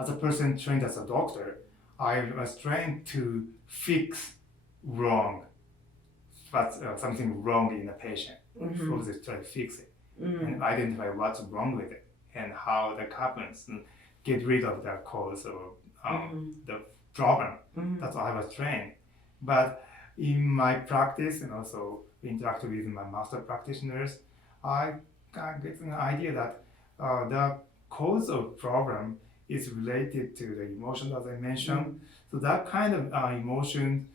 as a person trained as a doctor, I was trained to fix wrong, but something wrong in a patient. Mm-hmm. Obviously, try to fix it and identify what's wrong with it and how that happens and get rid of the cause or the problem. That's why I was trained. But in my practice and also interacting with my master practitioners, I get an idea that the cause of problem is related to the emotion as I mentioned. So that kind of emotion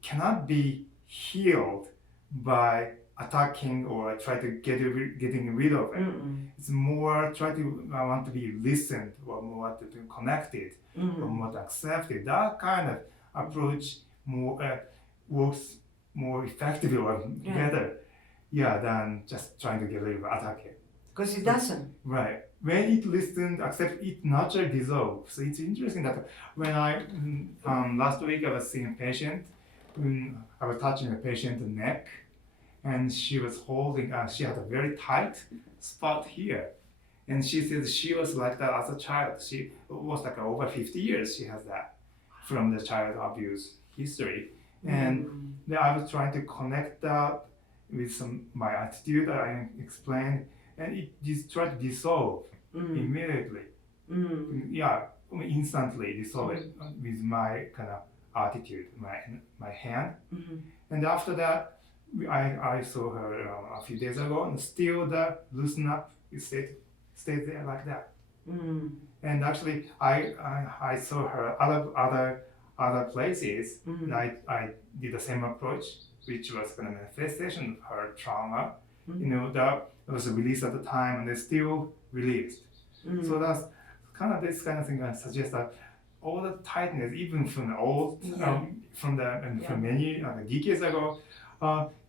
cannot be healed by attacking or try to getting rid of it. It's more try to want to be listened or more to be connected or more to accepted. That kind of approach more works more effectively or better, than just trying to get rid of attacking. Because it doesn't. Right. When it listens, accept it naturally dissolves. So it's interesting that when I last week I was seeing a patient, I was touching a patient's neck, and she was holding. She had a very tight spot here, and she said she was like that as a child. She was like over 50 years. She has that from the child abuse history, and then I was trying to connect that with my attitude that I explained, and it just tried to dissolve immediately. Instantly dissolve it with my kind of attitude, my hand. And after that, I saw her a few days ago, and still the loosen up stayed there like that. And actually, I saw her other places, and I did the same approach, which was kind of manifestation of her trauma. That was released at the time, and it's still released. So that's kind of this kind of thing I suggest that all the tightness, even from the old, from many decades ago,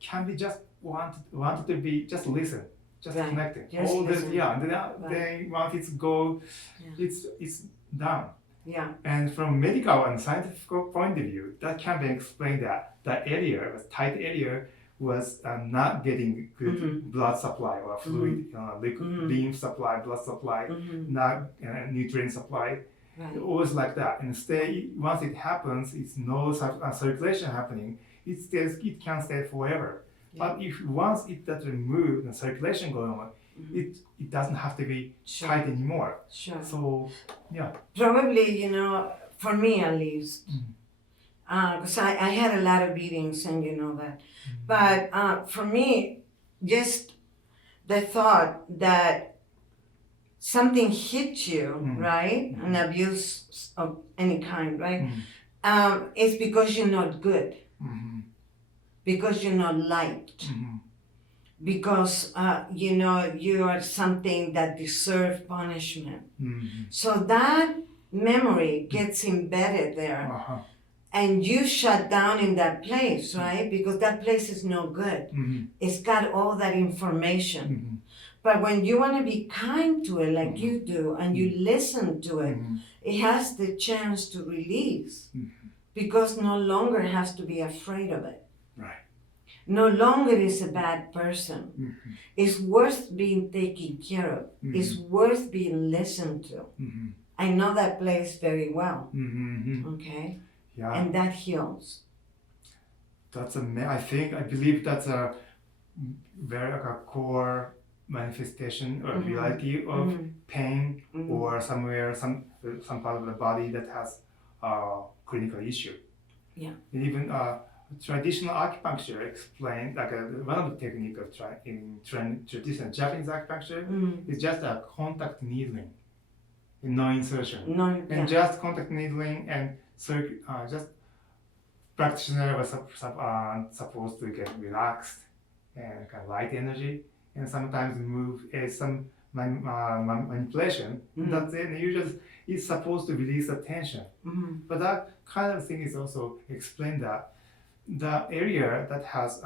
can be just wanted to be just listen, just connecting. Just all listen. this, and then once it's go, it's done. And from medical and scientific point of view, that can be explained that the area, the tight area, was not getting good blood supply or fluid, lymph supply, blood supply, not nutrient supply. Always like that. And once it happens, it's no circulation happening. It can stay forever. But if once it doesn't move and circulation going on, it doesn't have to be tight anymore. So probably, for me at least, because I had a lot of beatings and you know that. But for me, just the thought that something hit you, right? An abuse of any kind, right? It's because you're not good. Because you're not liked. Because, you are something that deserves punishment. So that memory gets embedded there. And you shut down in that place, right? Because that place is no good. It's got all that information. But when you want to be kind to it like you do and you listen to it, it has the chance to release because no longer has to be afraid of it. No longer is a bad person. It's worth being taken care of. It's worth being listened to. I know that place very well. Okay? And that heals. I believe that's a very core manifestation or reality of pain or somewhere, some part of the body that has a clinical issue. And even traditional acupuncture explained, one of the techniques of traditional Japanese acupuncture is just a contact needling, no insertion, and just contact needling and just practitioner was supposed to get relaxed and kind of light energy, and sometimes move some manipulation. That's it. And usually it's supposed to release the tension. But that kind of thing is also explained that the area that has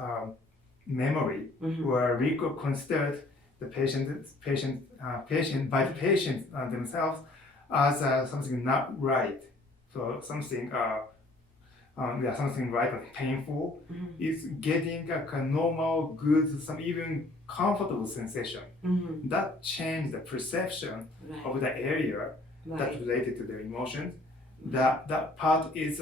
memory or considered the patient by the patient themselves as something not right. So something something right and painful is getting a normal, good, some even comfortable sensation. That changed the perception of the area, that's related to their emotions. That part is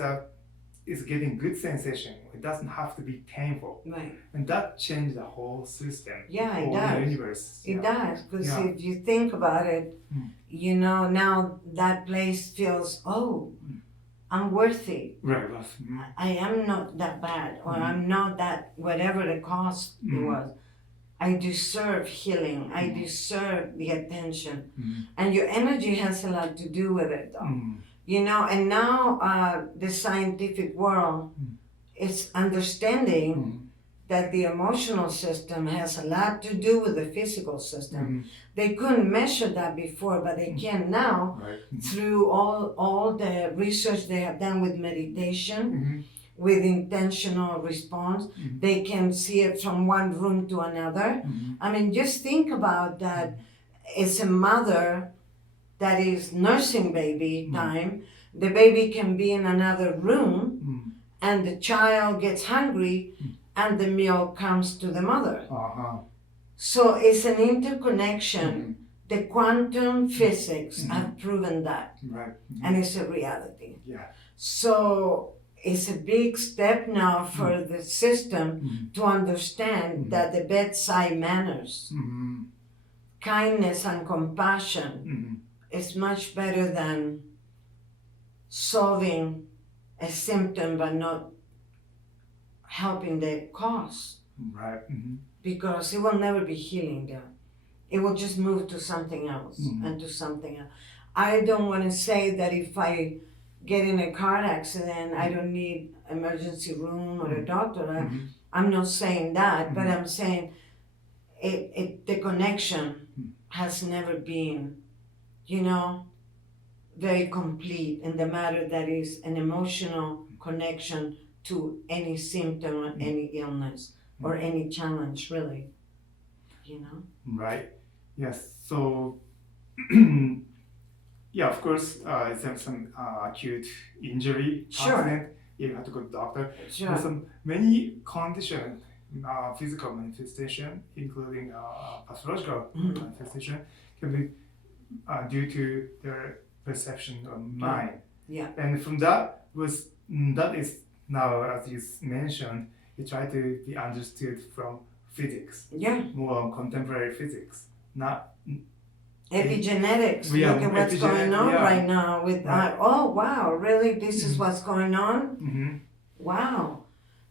getting good sensation. It doesn't have to be painful. Right. And that changed the whole system. Yeah, it or does. the universe. It does, because Yeah. if you think about it, you know, now that place feels, I'm worthy. Right. I am not that bad, or I'm not that, whatever the cost it was. I deserve healing. I deserve the attention. And your energy has a lot to do with it, though. You know, and now the scientific world is understanding that the emotional system has a lot to do with the physical system. They couldn't measure that before, but they can now through all the research they have done with meditation, with intentional response. They can see it from one room to another. I mean, just think about that. It's a mother that is nursing baby time. The baby can be in another room and the child gets hungry and the meal comes to the mother. So it's an interconnection. The quantum physics have proven that. And it's a reality. So it's a big step now for the system to understand that the bedside manners, kindness and compassion is much better than solving a symptom but not helping the cause. Because it will never be healing there. It will just move to something else and to something else. I don't want to say that if I get in a car accident, I don't need emergency room or a doctor. I'm not saying that, but I'm saying the connection has never been, you know, very complete in the matter that is an emotional connection to any symptom or any illness or any challenge, really, you know? Right. Yes. So, yeah, of course, if there's some acute injury, accident, you have to go to the doctor. There's some many conditions, physical manifestation, including pathological manifestation, can be due to their perception of mind. And from that is now, as you mentioned, you try to be understood from physics, more contemporary physics, not epigenetics. Look at what's going on right now with oh wow, really, this is what's going on. Wow.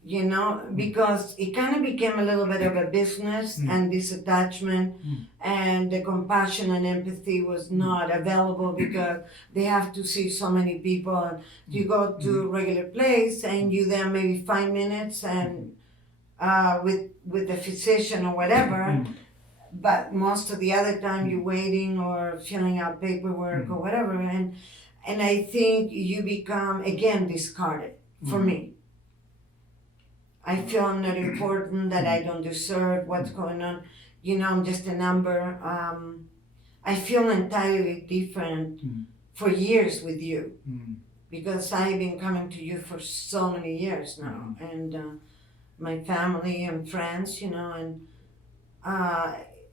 You know, because it kind of became a little bit of a business and this attachment and the compassion and empathy was not available because they have to see so many people. You go to a regular place and you there maybe 5 minutes and with the physician or whatever, but most of the other time you're waiting or filling out paperwork or whatever, and I think you become again discarded for me. I feel I'm not important, that I don't deserve what's going on. You know, I'm just a number. I feel entirely different for years with you because I've been coming to you for so many years now. And my family and friends, you know, and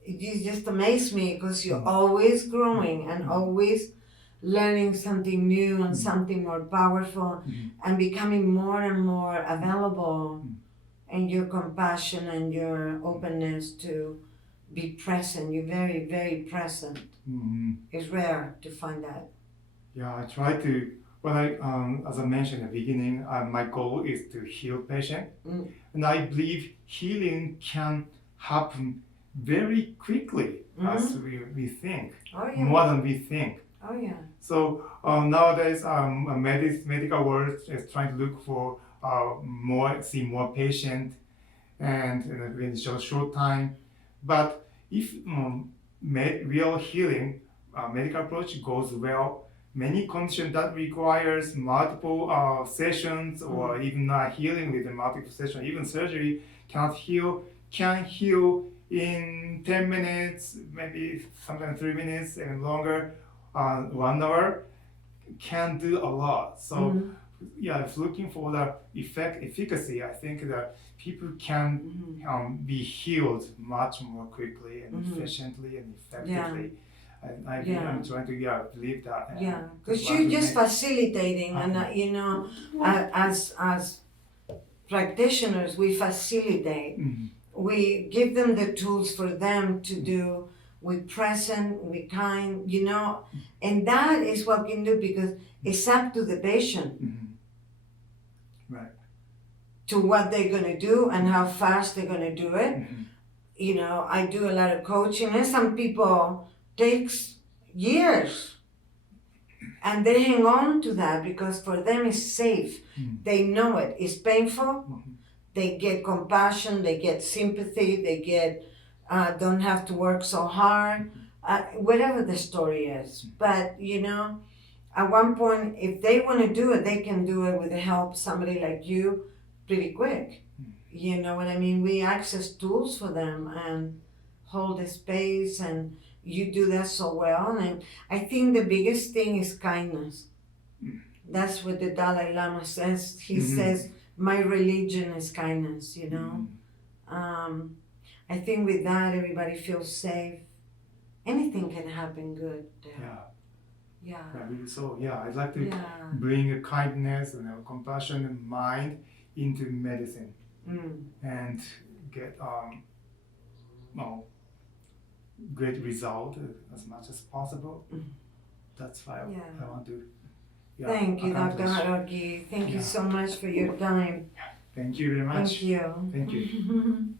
it just amazes me because you're always growing and always learning something new and something more powerful and becoming more and more available, and your compassion and your openness to be present. You're very, very present. It's rare to find that. Yeah, I try to, as I mentioned at the beginning, my goal is to heal patient. And I believe healing can happen very quickly as we think, more than we think. So nowadays, medical world is trying to look for see more patient and in short time. But if real healing medical approach goes well, many conditions that requires multiple sessions or even healing with a multiple session, even surgery can heal in 10 minutes, maybe sometimes 3 minutes and longer, 1 hour, can do a lot. So if looking for the efficacy, I think that people can be healed much more quickly and efficiently and effectively. I'm trying to believe that. And Yeah, that's because what you're we just make- facilitating, and as practitioners, we facilitate. Mhm. We give them the tools for them to do. We present, we kind, and that is what we can do because it's up to the patient Mhm. Right. to what they're gonna do and how fast they're gonna do it. Mhm. I do a lot of coaching, and some people takes years, and they hang on to that because for them it's safe. Mhm. They know it. It's painful. Mhm. They get compassion. They get sympathy. They get don't have to work so hard. Whatever the story is, but at one point, if they want to do it, they can do it with the help of somebody like you pretty quick. You know what I mean? We access tools for them and hold the space, and you do that so well. And I think the biggest thing is kindness. That's what the Dalai Lama says. He says, my religion is kindness. I think with that, everybody feels safe. Anything can happen good there. Yeah. Yeah. Really. So I'd like to Yeah. bring a kindness and a compassion and mind into medicine and get great result as much as possible. That's why I want to. Thank you, Dr. accomplish. Haruki. Thank you so much for your time. Thank you very much. Thank you. Thank you.